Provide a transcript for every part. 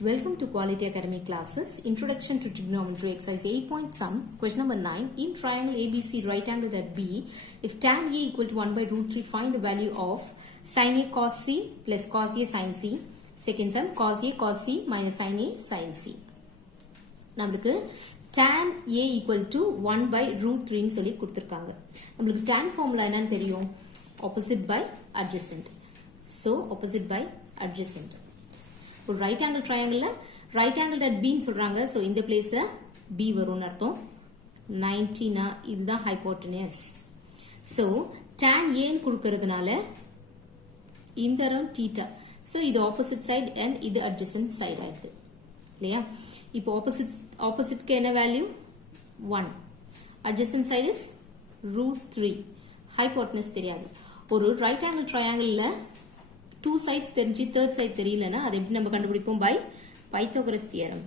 Welcome to Quality Academy classes. Introduction to Trigonometry exercise 8.sum. Question number 9. In triangle ABC right angled at B, if tan A equal to 1 by root 3, find the value of sin A cos C plus cos A sin C. Second sum, cos A cos C minus sin A sin C. நம்மளுக்கு tan A equal to 1 by root 3 ன்னு சொல்லி கொடுத்திருக்காங்க. நம்மளுக்கு tan formula என்னன்னு தெரியும்? Opposite by adjacent. So, opposite by adjacent. ஒரு right angle triangle right angle at B ன்னு சொல்றாங்க. So, இந்த placeல B வரும்னு அர்த்தம். 90 னா இதுதான் hypotenuse. So, tan A ன்னு கொடுக்கறதுனால இந்த round theta. So, இது opposite side and இது adjacent side ஆயிடுது. இல்லையா? இப்போ opposite என்ன value? 1. Adjacent side is root 3. Hypotenuse தெரியாது. ஒரு right angle triangle two sides தெரிஞ்சு third side தெரியலனா அதை எப்படி நம்ம கண்டுபிடிப்போம் by Pythagoras theorem.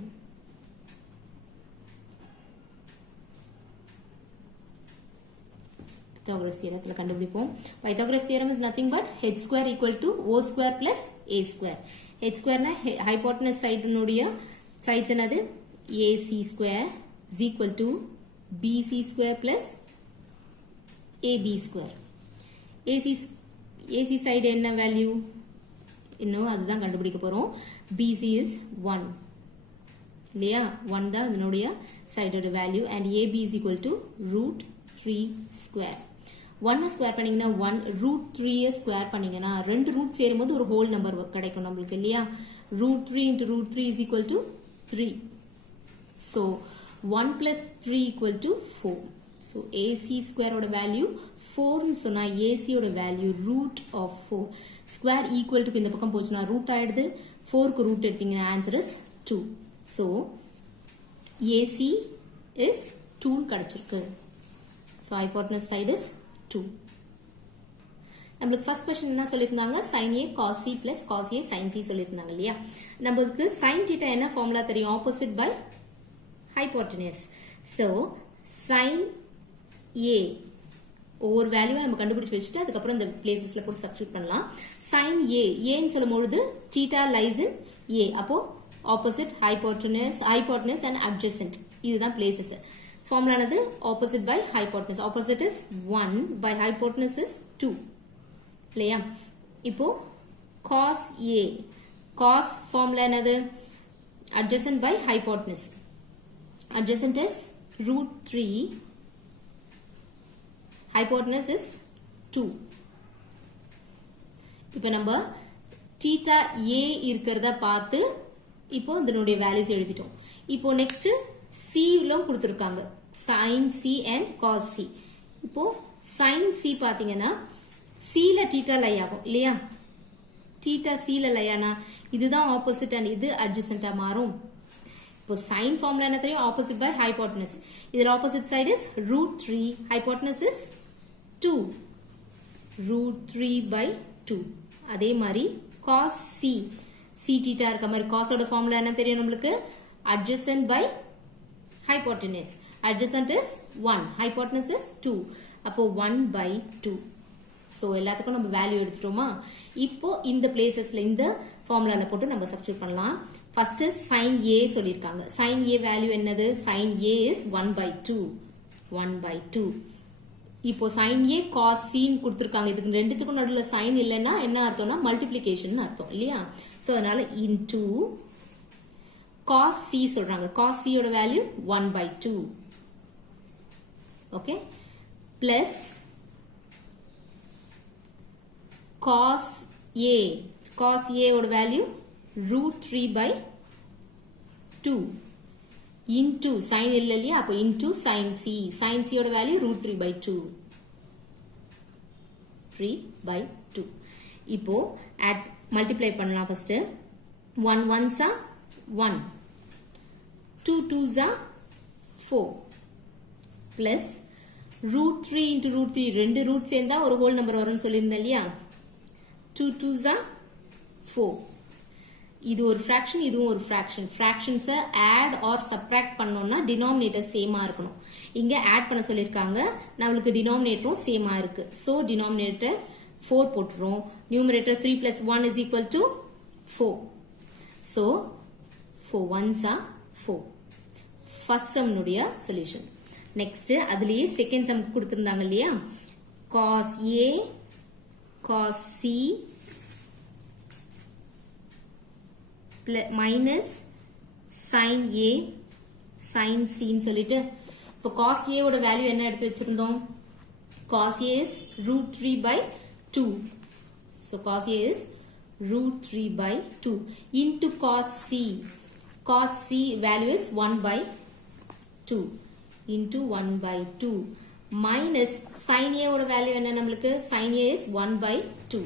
Pythagoras theorem கண்டுபிடிப்போம். Pythagoras theorem is nothing but h square equal to o square plus a square. h square னா hypotenuse side உடைய sides என்னது? ac square is equal to bc square plus ab square. ac side என்ன value? இன்னும் அதுதான் கண்டுபிடிக்க போறோம். BC is 1. இல்லையா? 1 தான் இதனுடைய சைடோட value and AB is equal to root 3 square. 1 square பண்ணீங்கன்னா 1 root 3 ஸ்கொயர் பண்ணீங்கன்னா ரெண்டு ரூட் சேரும்போது ஒரு ஹோல் நம்பர் கிடைக்கும் நம்மளுக்கு இல்லையா? root 3 into root 3 is equal to 3. So 1 plus 3 equal to 4. So AC square ஓட வேல்யூ 4 ன்னு சொன்னா AC ஓட value root of 4. Square equal to இந்த பக்கம் போச்சுனா root ஆயிடுது. 4 க்கு root எடுத்தீங்கன்னா answer is 2. So AC is 2 கிடைச்சிருக்கு. So hypotenuse side is 2. நம்மளுக்கு first question என்ன சொல்லிருந்தாங்க? sin A cos C plus cos A sin C சொல்லிருந்தாங்க இல்லையா? நம்மளுக்கு sin theta என்ன ஃபார்முலா தெரியும்? Opposite by hypotenuse. So sin A ஒவ்வொரு வேல்யூவை நம்ம கண்டுபிடிச்சு வச்சுட்டு அதுக்கப்புறம் இந்த பிளேசஸ்ல போட்டு சப்ஸ்டிட்யூட் பண்ணலாம். sin A ஏன்னு சொல்லும்போது theta lies in A. அப்போ opposite hypotenuse and adjacent. இதுதான் places. ஃபார்முலானது opposite by hypotenuse. Opposite is 1 by hypotenuse is 2. இல்லையா? இப்போ cos A. cos ஃபார்முலா என்னது? adjacent by hypotenuse. Adjacent is root 3. Hypotenuse is 2. இப்போ நம்ம theta A இருக்கிறத பார்த்து இப்போ இதனுடைய வேல்யூஸ் எழுதிட்டோம். இப்போ நெக்ஸ்ட் C லும் கொடுத்திருக்காங்க. sin C and cos C. இப்போ sin C பாத்தீங்கன்னா C ல theta லை ஆகும் இல்லையா? theta C ல லையானா இதுதான் opposite and இது adjacent மாறும். இப்போ sin formula என்ன தெரியும்? Opposite by hypotenuse. இதுல opposite side is root 3. Hypotenuse is 2. root 3 by 2. அதே மாதிரி cos C. C theta இருக்க மாதிரி cos ஓட formula என்ன தெரியும் நம்மளுக்கு? Adjacent by hypotenuse. Adjacent is 1. Hypotenuse is 2. அப்போ 1 by 2. So எல்லாத்துக்கும் நம்ம வேல்யூ எடுத்துட்டோமா? இப்போ இந்த பிளேசஸ்ல இந்த ஃபார்முலால போட்டு நம்ம சப்ஸ்டிட்யூட் பண்ணலாம். ஃபர்ஸ்ட் sin A சொல்லிருக்காங்க. sin A வேல்யூ என்னது? sin A is 1 by 2. 1 by 2. இப்போ sin A cos C ன்னு கொடுத்திருக்காங்க. இதுக்கு ரெண்டுத்துக்கும் நடுவுல sin இல்லைன்னா என்ன அர்த்தம்னா மல்டிப்ளிகேஷன் அர்த்தம் இல்லையா? சோ அதனால into cos C சொல்றாங்க. cos C யோட value 1 by 2. Okay? Plus cos A. cos A ஓட value root 3 by 2. into sin இல்லையா? அப்போ into sin C. sin C யோட வேல்யூ root 3 by 2. 3 by 2. இப்போ add multiply பண்ணலாம் first. 1 ones are 1. 2 twos are 4. plus root 3 into root 3. ரெண்டு root சேர்ந்தா ஒரு whole number வரும்னு சொல்லியிருந்தேன் இல்லையா? 2 twos are 4. இது ஒரு fraction, இதுவும் ஒரு fraction. fractions add or subtract பண்ணோம்னா denominator same இருக்கணும். இங்க add பண்ண சொல்லிருக்காங்க. நம்மளுக்கு denominator same இருக்கு. So denominator 4 போட்டுறோம். numerator 3 plus 1 is equal to 4. So 4 ones are 4. First sum உடைய solution. Next, அதிலேயே second sum கொடுத்திருந்தாங்க இல்லையா? Cos A, Cos C minus Sin A, Sin C ன்னு சொல்லிட்டு இப்போ Cos A ஓட வேல்யூ என்ன எடுத்து வச்சிருந்தோம்? Cos A is root 3 by 2. So Cos A is root 3 by 2 into Cos C. Cos C value is 1 by 2 into 1 by 2 minus sin A oda value enna namakku sin A is 1 by 2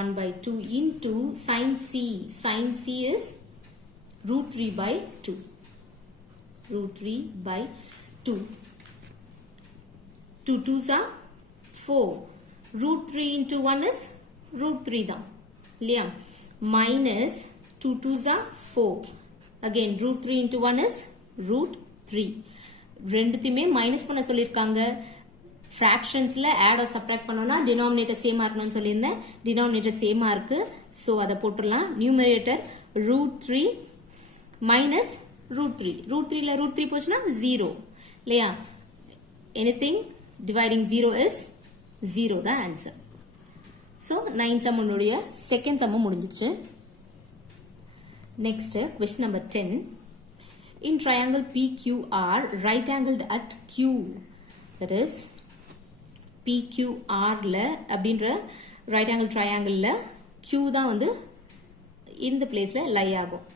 1 by 2 into sin C is root 3 by 2 root 3 by 2 2 2s are 4 root 3 into 1 is root 3 da இல்லையா minus 2 2s are 4 again root 3 into 1 is root 3 ரெண்டுத்தையுமே minus பண்ண சொல்லியிருக்காங்க ஃப்ராக்ஷன்ஸ்ல add or subtract பண்ணோம்னா denominator சேமா இருக்கணும்னு சொல்லியிருந்தேன் denominator சேமா இருக்கு ஸோ அதை போட்டுடலாம் numerator root 3 minus root 3 root 3ல ரூட் 3 போச்சுன்னா 0 இல்லையா எனிதிங் டிவைடிங் 0 இஸ் 0 தான் ஆன்சர் ஸோ 9 சம்முடைய செகண்ட் சம்மு முடிஞ்சிச்சு next question number 10 in triangle PQR right angled at Q that is PQR ல அப்படின்ற right angle triangle ல Q தான் வந்து இந்த பிளேஸ்ல லை ஆகும்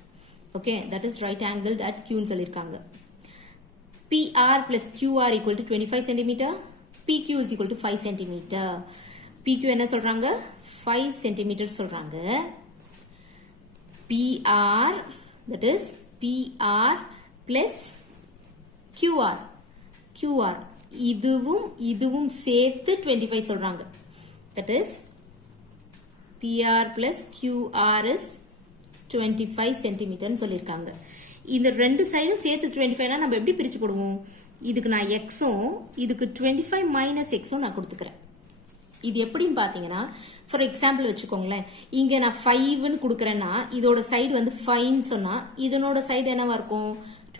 okay that is right angled at Q ன்னு சொல்லிருக்காங்க PR plus QR equal to 25 cm PQ is equal to 5 cm PQ என்ன சொல்றாங்க 5 cm சொல்றாங்க PR that is PR plus QR இதுவும் சேர்த்து 25 சொல்றாங்க that is PR plus QR is 25 cm ன்னு சொல்லிருக்காங்க இந்த ரெண்டு சைடும் சேர்த்து 25 னா நம்ம எப்படி பிரிச்சு போடுவோம் இதுக்கு நான் x உம் இதுக்கு 25 minus x உம் நான் கொடுத்துக்கிறேன் இது எப்படின்னு பாத்தீங்கன்னா ஃபார் எக்ஸாம்பிள் வச்சுக்கோங்களேன் இங்க நான் 5 ன்னு கொடுக்கறேன்னா இதோட சைடு வந்து 5 ன்னு சொன்னா இதனோட சைடு என்னவா இருக்கும்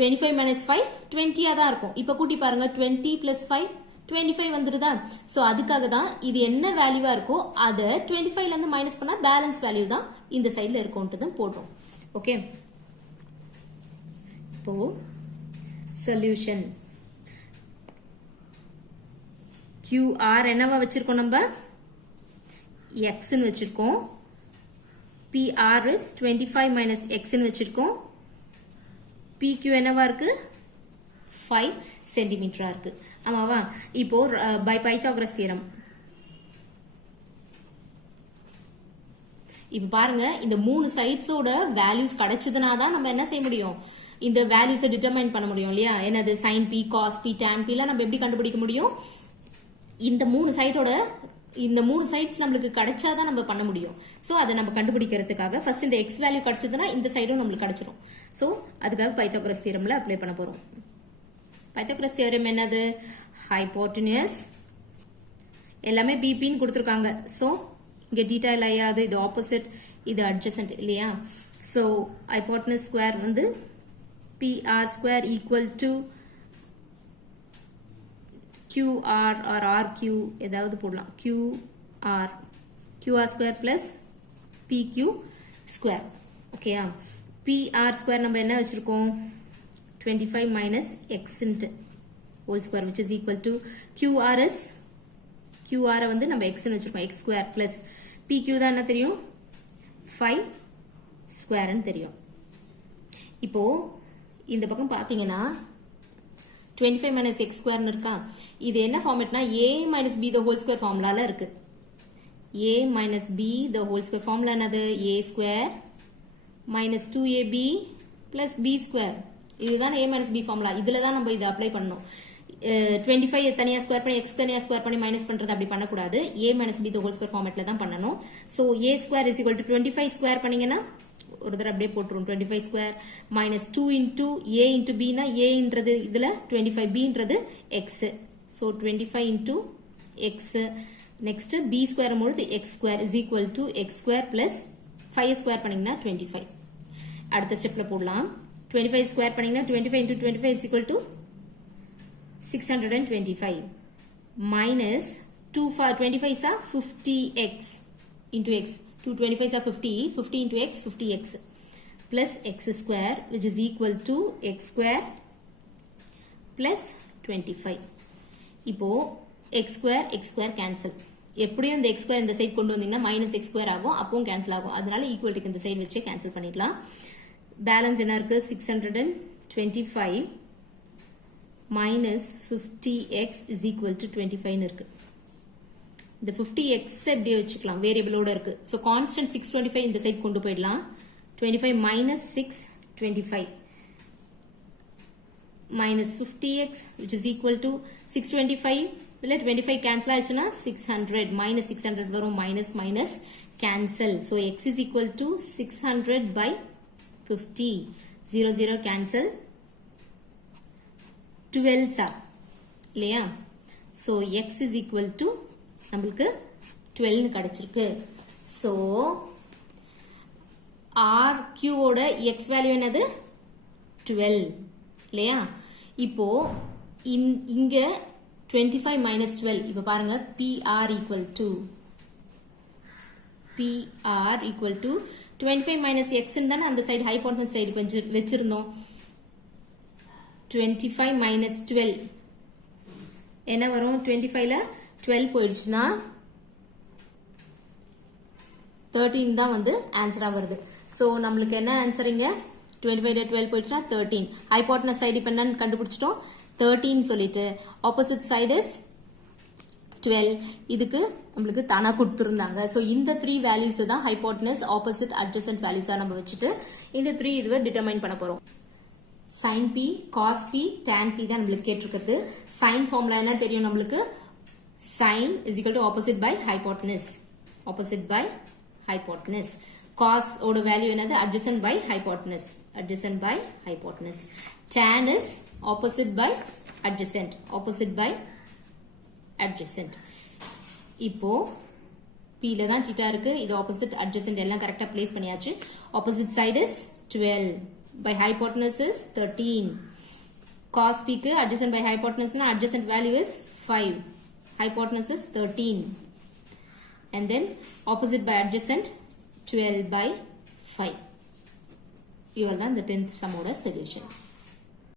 25 minus 5 20 ஆ தான் இருக்கும் இப்ப கூட்டி பாருங்க 20 plus 5 25 வந்துருதா சோ அதுக்காக தான் இது என்ன வேல்யூவா இருக்கோ அத 25 ல இருந்து மைனஸ் பண்ணா பேலன்ஸ் வேல்யூ தான் இந்த சைடுல இருக்கும்ன்றதும் போடுறோம் ஓகே இப்போ சொல்யூஷன் QR என்னவா வச்சிருக்கோம் நம்ம x ன்னு வச்சிருக்கோம் PR is 25 minus x ன்னு வச்சிருக்கோம் PQ என்னவா இருக்கு 5 சென்டிமீட்டரா இருக்கு ஆமாவா இப்போ பை பைத்தாகரஸ் தியரம் இப்போ பாருங்க இந்த மூணு சைட்ஸோட வேல்யூஸ் கிடைச்சதுனா தான் நம்ம என்ன செய்ய முடியும் இந்த வேல்யூஸை டிட்டர்மைன் பண்ண முடியும் இல்லையா என்னது sin p cos p tan p ல நம்ம எப்படி கண்டுபிடிக்க முடியும் இந்த மூணு சைட்ஸ் நம்மளுக்கு கிடைச்சாதான் நம்ம பண்ண முடியும் சோ அதை நம்ம கண்டுபிடிக்கிறதுக்காக ஃபர்ஸ்ட் இந்த x வேல்யூ கிடைச்சதுனா இந்த சைடும் நமக்கு கிடைச்சிரும் சோ அதுக்காக பைத்தாகரஸ் தியரம்ல அப்ளை பண்ண போறோம் பைத்தாகரஸ் தியரம் என்னது ஹைபோட்டெனஸ் எல்லாமே BP ன்னு கொடுத்திருக்காங்க சோ இங்க டீடைல் ஆயாது இது ஆப்போசிட் இது அட்ஜசன்ட் இல்லையா சோ ஹைபோட்டெனஸ் ஸ்கொயர் வந்து PR square equal to QR or RQ ஏதாவது போடலாம் QR square plus PQ square ஓகேயா PR square நம்ம என்ன வச்சிருக்கோம் 25 minus x into whole square which is equal to QR வந்து நம்ம x ன்னு வச்சிருக்கோம் x square plus PQ தான் என்ன தெரியும் 5 square ன்னு தெரியும் இப்போ இந்த பக்கம் பாத்தீங்கன்னா 25 minus x square இருக்கா இது என்ன ஃபார்மட்னா a minus b the whole square ஃபார்முலால இருக்கு a minus b the whole square formula என்னது a square minus 2ab plus b square இதுதான் a minus b ஃபார்முலா இதுல தான் நம்ம இத அப்ளை பண்ணனும் 25 தனியா ஸ்கொயர் பண்ணி x தனியா ஸ்கொயர் பண்ணி மைனஸ் பண்றது அப்படி பண்ண கூடாது a minus b the whole square ஃபார்மட்ல தான் பண்ணனும் so a square is equal to 25 square பண்ணீங்கனா ஒரு தடவை அப்படியே போட்டுரும் 25 square minus 2 into a into b னா a ன்றது இதுல 25 b ன்றது x so 25 into x next b square போடுறது x square is equal to x square plus 5 square பண்ணீங்கனா 25 அடுத்த ஸ்டெப்ல போடலாம் 25 ஸ்கொயர் பண்ணீங்கன்னா 25 into 25 is equal to 625 minus 25 is 50x into x 225 is 50 into x 50x plus x square which is equal to x square plus 25 இப்போ x square cancel எப்படியும் இந்த x square இந்த side கொண்டு வந்தீங்கன்னா minus x square ஆகும் அப்பவும் cancel ஆகும் அதனால ஈக்குவல்ட்டுக்கு இந்த சைடு வச்சே cancel பண்ணிடலாம் பேலன்ஸ் என்ன இருக்கு 625 minus 50x is equal to 25 இருக்கு இந்த 50x அப்படியே வச்சுக்கலாம் வேரியபிளோட இருக்கு so constant 625 இந்த சைடு கொண்டு போயிடலாம் 25 minus 625 minus 50x which is equal to 625 இல்ல 25 cancel ஆயிடுச்சுனா 600 minus 600 வரும் minus minus cancel so x is equal to 600 by 50 0 0 cancel 12 sir இல்லையா so x is equal to நமக்கு 12 கிடைச்சிருக்கு so r q ஓட x value என்னது 12 இல்லையா இப்போ இங்க 25 minus 12 இப்போ பாருங்க pr equal to 25 minus x தான அந்த சைடு ஹைபோடெனஸ் சைடு கொஞ்சம் வெச்சிருந்தோம் 25 minus 12 என்ன வரும் 25 ல 12 போயிடுச்சுனா 13 தான் வந்து ஆன்சரா வருது சோ நமக்கு என்ன ஆன்சர் இங்க 25 ல 12 போயிடுச்சுனா 13 ஹைபோடெனஸ் சைடு இப்ப என்னன்னு கண்டுபிடிச்சிட்டோம் 13 சொல்லிட்டு ஆப்போசிட் சைடு இஸ் 12 இதுக்கு நமக்கு தானா கொடுத்திருந்தாங்க சோ இந்த 3 வேல்யூஸ் தான் ஹைபோடெனஸ் ஆப்போசிட் அட்ஜசன்ட் வேல்யூஸா நம்ம வச்சிட்டு இந்த 3 இதுவை டிட்டர்மைன் பண்ண போறோம் sin p cos p tan p தான் நமக்கு கேட்டிருக்குது sin ஃபார்முலா என்ன தெரியும் நமக்கு sin is equal to opposite by hypotenuse cos ஓட வேல்யூ என்னது adjacent by hypotenuse tan is opposite by adjacent இப்போ p ல தான் θ இருக்கு இது opposite adjacent எல்லாம் கரெக்ட்டா ப்ளேஸ் பண்ணியாச்சு opposite side is 12 by hypotenuse is 13 cos p க்கு adjacent by hypotenuse னா adjacent value is 5 hypotenuse is 13 and then opposite by adjacent 12 by 5 இவ்வளவுதான் the 10th sum ஓட solution